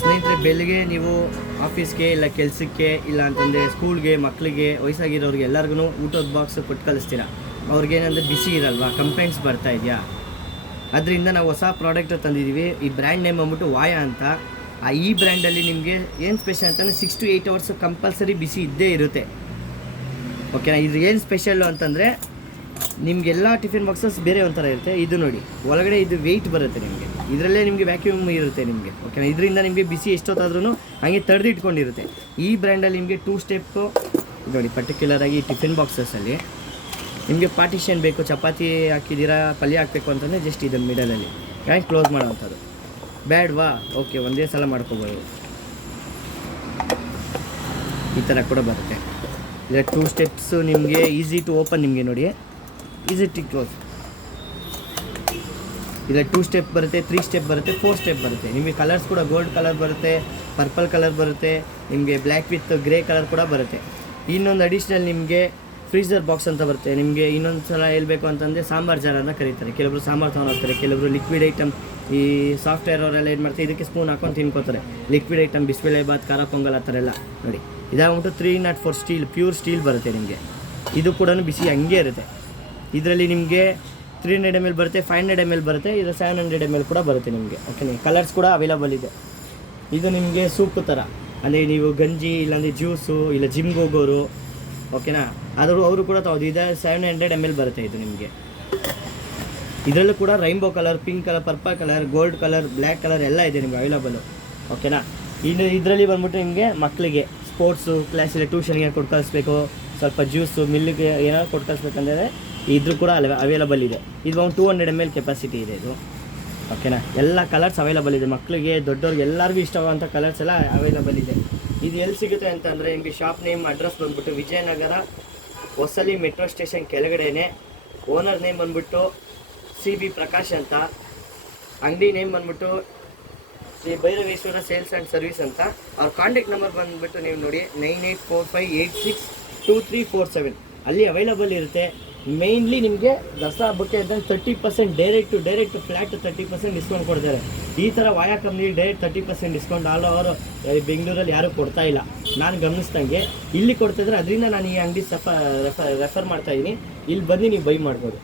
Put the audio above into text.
ಸ್ನೇಹಿತರೆ, ಬೆಳಿಗ್ಗೆ ನೀವು ಆಫೀಸ್ಗೆ ಇಲ್ಲ ಕೆಲಸಕ್ಕೆ ಇಲ್ಲ ಅಂತಂದರೆ ಸ್ಕೂಲ್ಗೆ ಮಕ್ಕಳಿಗೆ ವಯಸ್ಸಾಗಿರೋರಿಗೆ ಎಲ್ಲರಿಗೂ ಊಟದ ಬಾಕ್ಸ್ ಕೊಟ್ಟು ಕಳಿಸ್ತೀರ. ಅವ್ರಿಗೇನಂದರೆ ಬಿಸಿ ಇರಲ್ವಾ, ಕಂಪ್ಲೇಂಟ್ಸ್ ಬರ್ತಾ ಇದೆಯಾ. ಅದರಿಂದ ನಾವು ಹೊಸ ಪ್ರಾಡಕ್ಟ್ ತಂದಿದ್ದೀವಿ. ಈ ಬ್ರ್ಯಾಂಡ್ ನೇಮ್ ಬಂದ್ಬಿಟ್ಟು ವಾಯ ಅಂತ. ಈ ಬ್ರ್ಯಾಂಡಲ್ಲಿ ನಿಮಗೆ ಏನು ಸ್ಪೆಷಲ್ ಅಂತಂದರೆ 6 to 8 hours ಕಂಪಲ್ಸರಿ ಬಿಸಿ ಇದ್ದೇ ಇರುತ್ತೆ. ಓಕೆನಾ. ಇದು ಏನು ಸ್ಪೆಷಲ್ಲು ಅಂತಂದರೆ ನಿಮಗೆಲ್ಲ ಟಿಫಿನ್ ಬಾಕ್ಸಸ್ ಬೇರೆ ಒಂಥರ ಇರುತ್ತೆ. ಇದು ನೋಡಿ, ಒಳಗಡೆ ಇದು ವೆಯ್ಟ್ ಬರುತ್ತೆ ನಿಮಗೆ. ಇದರಲ್ಲೇ ನಿಮಗೆ ವ್ಯಾಕ್ಯೂಮ್ ಇರುತ್ತೆ ನಿಮಗೆ. ಓಕೆನಾ. ಇದರಿಂದ ನಿಮಗೆ ಬಿಸಿ ಎಷ್ಟೊತ್ತಾದ್ರೂ ಹಾಗೆ ತಡೆದಿಟ್ಕೊಂಡಿರುತ್ತೆ. ಈ ಬ್ರ್ಯಾಂಡಲ್ಲಿ ನಿಮಗೆ 2 ಸ್ಟೆಪ್ಪು ನೋಡಿ. ಪರ್ಟಿಕ್ಯುಲರಾಗಿ ಟಿಫಿನ್ ಬಾಕ್ಸಸ್ಸಲ್ಲಿ ನಿಮಗೆ ಪಾರ್ಟಿಷನ್ ಬೇಕು, ಚಪಾತಿ ಹಾಕಿದ್ದೀರಾ, ಪಲ್ಯ ಹಾಕಬೇಕು ಅಂತಂದರೆ ಜಸ್ಟ್ ಇದನ್ನು ಮಿಡಲಲ್ಲಿ ಹ್ಯಾಂಗ್ ಕ್ಲೋಸ್ ಮಾಡೋವಂಥದ್ದು. ಬ್ಯಾಡ್ವಾ, ಓಕೆ, ಒಂದೇ ಸಲ ಮಾಡ್ಕೋಬೋದು. ಈ ಥರ ಕೂಡ ಬರುತ್ತೆ. ಇಲ್ಲ 2 ಸ್ಟೆಪ್ಸು ನಿಮಗೆ ಈಸಿ ಟು ಓಪನ್. ನಿಮಗೆ ನೋಡಿ, ಈಸಿ ಟು ಕ್ಲೋಸ್. ಇಲ್ಲ 2 ಸ್ಟೆಪ್ ಬರುತ್ತೆ, 3 ಸ್ಟೆಪ್ ಬರುತ್ತೆ, 4 ಸ್ಟೆಪ್ ಬರುತ್ತೆ. ನಿಮಗೆ ಕಲರ್ಸ್ ಕೂಡ ಗೋಲ್ಡ್ ಕಲರ್ ಬರುತ್ತೆ, ಪರ್ಪಲ್ ಕಲರ್ ಬರುತ್ತೆ, ನಿಮಗೆ ಬ್ಲ್ಯಾಕ್ ವಿತ್ ಗ್ರೇ ಕಲರ್ ಕೂಡ ಬರುತ್ತೆ. ಇನ್ನೊಂದು ಅಡಿಷ್ನಲ್ ನಿಮಗೆ ಫ್ರೀಸರ್ ಬಾಕ್ಸ್ ಅಂತ ಬರುತ್ತೆ. ನಿಮಗೆ ಇನ್ನೊಂದು ಸಲ ಹೇಳ್ಬೇಕು ಅಂತಂದರೆ ಸಾಂಬಾರು ಜಾರ್ ಅಂತ ಕರೀತಾರೆ. ಕೆಲವರು ಸಾಂಬಾರು ತೊಗೊಂಡು ಹೋಗ್ತಾರೆ, ಕೆಲವರು ಲಿಕ್ವಿಡ್ ಐಟಮ್, ಈ ಸಾಫ್ಟ್ವೇರ್ ಅವರೆಲ್ಲ ಏನು ಮಾಡ್ತಾರೆ, ಇದಕ್ಕೆ ಸ್ಪೂನ್ ಹಾಕೊಂಡು ತಿನ್ಕೋತಾರೆ. ಲಿಕ್ವಿಡ್ ಐಟಮ್, ಬಿಸಿಬೇಳೆ ಬಾತ್, ಖಾರ ಪೊಂಗಲ್ ಆ ಥರ ಎಲ್ಲ ನೋಡಿ. ಇದಾಗ್ಬಿಟ್ಟು 304 ಸ್ಟೀಲ್, ಪ್ಯೂರ್ ಸ್ಟೀಲ್ ಬರುತ್ತೆ ನಿಮಗೆ. ಇದು ಕೂಡ ಬಿಸಿ ಹಂಗೆ ಇರುತ್ತೆ. ಇದರಲ್ಲಿ ನಿಮಗೆ 300 ml ಬರುತ್ತೆ, 500 ml ಬರುತ್ತೆ, ಇದು 700 ml ಕೂಡ ಬರುತ್ತೆ ನಿಮಗೆ. ಓಕೆನಾ. ಕಲರ್ಸ್ ಕೂಡ ಅವೈಲಬಲ್ ಇದೆ. ಇದು ನಿಮಗೆ ಸೂಪ್ ಥರ, ಅಂದರೆ ನೀವು ಗಂಜಿ ಇಲ್ಲಾಂದರೆ ಜ್ಯೂಸು ಇಲ್ಲ ಜಿಮ್ಗೆ ಹೋಗೋರು, ಓಕೆನಾ, ಅವರು ಕೂಡ ತಗೋದು. ಇದು 700 ml ಬರುತ್ತೆ ಇದು ನಿಮಗೆ. ಇದರಲ್ಲೂ ಕೂಡ rainbow colour, pink colour, purple colour, gold colour, black colour ಎಲ್ಲ ಇದೆ ನಿಮಗೆ ಅವೈಲಬಲು. ಓಕೆನಾ. ಇದರಲ್ಲಿ ಬಂದ್ಬಿಟ್ಟು ನಿಮಗೆ ಮಕ್ಕಳಿಗೆ ಸ್ಪೋರ್ಟ್ಸು ಕ್ಲಾಸಿಲ್ಲ, ಟ್ಯೂಷನ್ಗೆ ಕೊಟ್ಟು ಕಳಿಸ್ಬೇಕು, ಸ್ವಲ್ಪ ಜ್ಯೂಸು ಮಿಲ್ಗೆ ಏನಾದ್ರು ಕೊಟ್ಟು ಕಳಿಸ್ಬೇಕಂದ್ರೆ ಇದ್ರೂ ಕೂಡ ಅವೈಲಬಲ್ ಇದೆ. ಇದು ಒಂದು 200 ml ಕೆಪಾಸಿಟಿ ಇದೆ ಇದು. ಓಕೆನಾ. ಎಲ್ಲ ಕಲರ್ಸ್ ಅವೈಲಬಲ್ ಇದೆ. ಮಕ್ಕಳಿಗೆ ದೊಡ್ಡವ್ರಿಗೆ ಎಲ್ಲರಿಗೂ ಇಷ್ಟವಾದಂಥ ಕಲರ್ಸ್ ಎಲ್ಲ ಅವೈಲಬಲ್ ಇದೆ. ಇದು ಎಲ್ಲಿ ಸಿಗುತ್ತೆ ಅಂತಂದರೆ ನಿಮಗೆ ಶಾಪ್ ನೇಮ್ ಅಡ್ರೆಸ್ ಬಂದ್ಬಿಟ್ಟು ವಿಜಯನಗರ ಹೊಸಲಿ ಮೆಟ್ರೋ ಸ್ಟೇಷನ್ ಕೆಳಗಡೆನೆ. ಓನರ್ ನೇಮ್ ಬಂದ್ಬಿಟ್ಟು CB ಪ್ರಕಾಶ್ ಅಂತ. ಅಂಗಡಿ ನೇಮ್ ಬಂದ್ಬಿಟ್ಟು Shri Bhairaveshwara sales and service ಅಂತ. ಅವ್ರ ಕಾಂಟ್ಯಾಕ್ಟ್ ನಂಬರ್ ಬಂದುಬಿಟ್ಟು ನೀವು ನೋಡಿ 9845862347 ಅಲ್ಲಿ ಅವೈಲಬಲ್ ಇರುತ್ತೆ. ಮೇಯ್ನ್ಲಿ ನಿಮಗೆ ದಸರಾ ಹಬ್ಬಕ್ಕೆ ಇದ್ದಂಗೆ 30% ಡೈರೆಕ್ಟ್ ಫ್ಲ್ಯಾಟ್ 30% ಡಿಸ್ಕೌಂಟ್ ಕೊಡ್ತಾರೆ. ಈ ಥರ ವಾಯಾ ಕಂಪ್ನಿಗೆ ಡೈರೆಕ್ಟ್ 30% ಡಿಸ್ಕೌಂಟ್ ಆಲ್ ಓವರ್ ಬೆಂಗಳೂರಲ್ಲಿ ಯಾರೂ ಕೊಡ್ತಾ ಇಲ್ಲ. ನಾನು ಗಮನಿಸ್ದಂಗೆ ಇಲ್ಲಿ ಕೊಡ್ತಾಯಿದ್ರೆ ಅದರಿಂದ ನಾನು ಈ ಅಂಗಡಿ ರೆಫರ್ ಮಾಡ್ತಾಯಿದ್ದೀನಿ. ಇಲ್ಲಿ ಬಂದು ನೀವು ಬೈ ಮಾಡ್ಬೋದು.